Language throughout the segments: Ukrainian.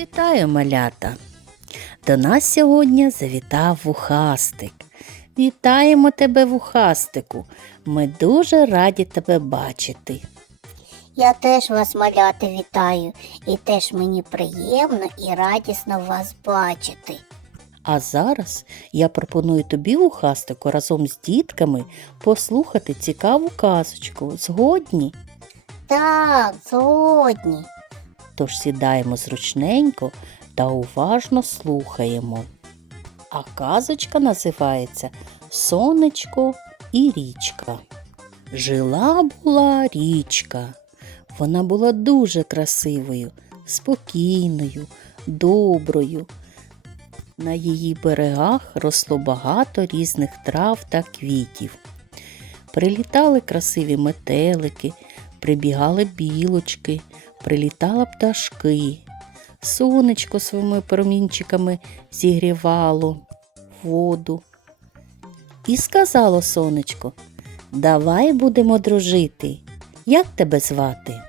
Вітаю, малята! До нас сьогодні завітав вухастик. Вітаємо тебе, вухастику. Ми дуже раді тебе бачити. Я теж вас, маляти, вітаю, і теж мені приємно і радісно вас бачити. А зараз я пропоную тобі, вухастику, разом з дітками послухати цікаву казочку. Згодні? Так, згодні. Тож сідаємо зручненько та уважно слухаємо. А казочка називається Сонечко і річка. Жила була річка. Вона була дуже красивою, спокійною, доброю. На її берегах росло багато різних трав та квітів. Прилітали красиві метелики, прибігали білочки, прилітали пташки. Сонечко своїми промінчиками зігрівало воду. І сказало сонечко, давай будемо дружити. Як тебе звати?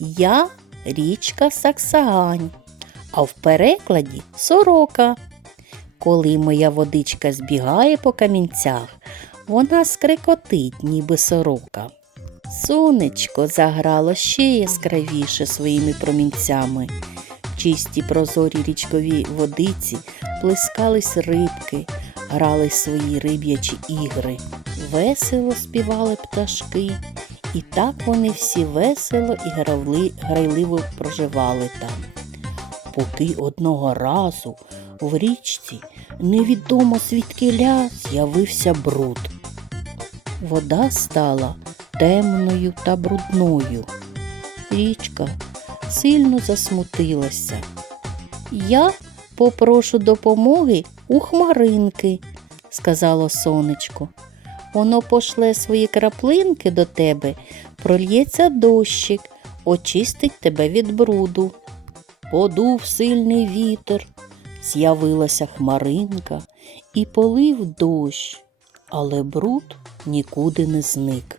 Я річка Саксагань, а в перекладі сорока. Коли моя водичка збігає по камінцях, вона скрикотить, ніби сорока. Сонечко заграло ще яскравіше своїми промінцями. В чистій прозорій річковій водиці плескались рибки, грали свої риб'ячі ігри. Весело співали пташки, і так вони всі весело і гравли, грайливо проживали там. Поки одного разу в річці невідомо звідкиля з'явився бруд. Вода стала темною та брудною. Річка сильно засмутилася. Я попрошу допомоги у хмаринки, сказало сонечко. Воно пошле свої краплинки до тебе, прольється дощик, очистить тебе від бруду. Подув сильний вітер, з'явилася хмаринка і полив дощ, але бруд нікуди не зник.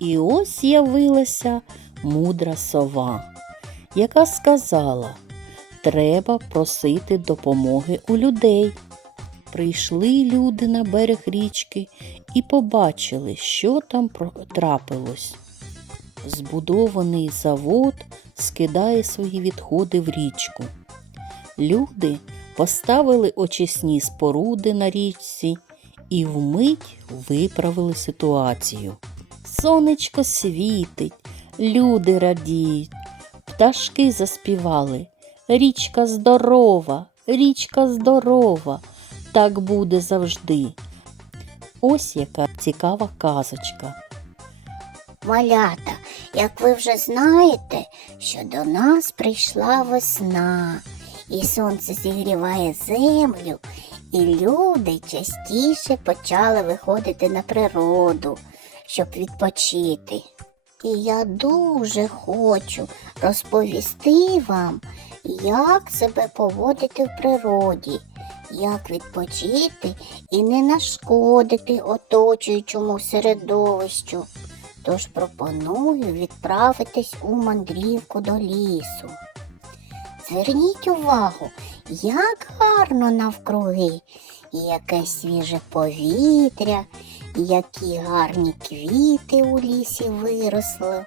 І ось з'явилася мудра сова, яка сказала, треба просити допомоги у людей. Прийшли люди на берег річки і побачили, що там трапилось. Збудований завод скидає свої відходи в річку. Люди поставили очисні споруди на річці і вмить виправили ситуацію. Сонечко світить, люди радіють, пташки заспівали. Річка здорова, річка здорова, так буде завжди. Ось яка цікава казочка. Малята, як ви вже знаєте, що до нас прийшла весна, і сонце зігріває землю, і люди частіше почали виходити на природу, щоб відпочити. І я дуже хочу розповісти вам, як себе поводити в природі, як відпочити і не нашкодити оточуючому середовищу. Тож пропоную відправитись у мандрівку до лісу. Зверніть увагу, як гарно навкруги, яке свіже повітря, які гарні квіти у лісі виросли,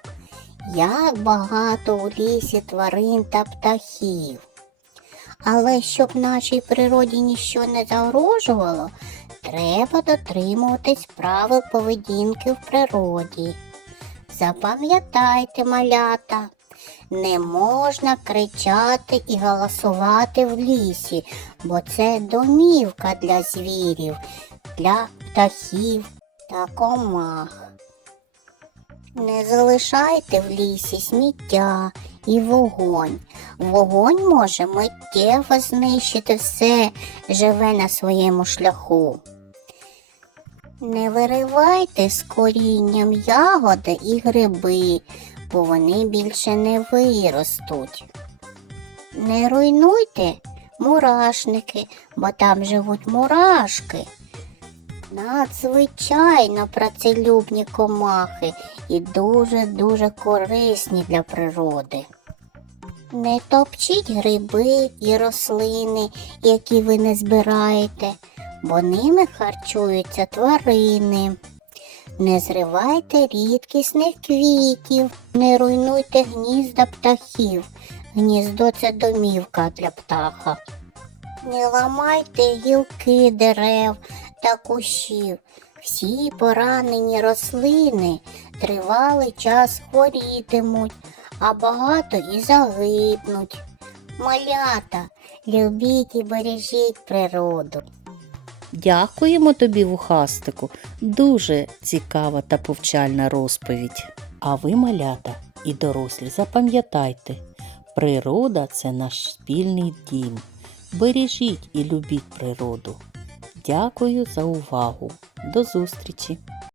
як багато у лісі тварин та птахів. Але щоб нашій природі ніщо не загрожувало, треба дотримуватись правил поведінки в природі. Запам'ятайте, малята, не можна кричати і галасувати в лісі, бо це домівка для звірів, для птахів та комах. Не залишайте в лісі сміття і вогонь. Вогонь може миттєво знищити все живе на своєму шляху. Не виривайте з корінням ягоди і гриби, бо вони більше не виростуть. Не руйнуйте мурашники, бо там живуть мурашки. Надзвичайно працелюбні комахи і дуже-дуже корисні для природи. Не топчіть гриби і рослини, які ви не збираєте, бо ними харчуються тварини. Не зривайте рідкісних квітів, не руйнуйте гнізда птахів. Гніздо це домівка для птаха. Не ламайте гілки дерев та кущів. Всі поранені рослини тривалий час хворітимуть, а багато і загибнуть. Малята, любіть і бережіть природу. Дякуємо тобі, вухастику. Дуже цікава та повчальна розповідь. А ви, малята і дорослі, запам'ятайте, природа це наш спільний дім. Бережіть і любіть природу. Дякую за увагу. До зустрічі!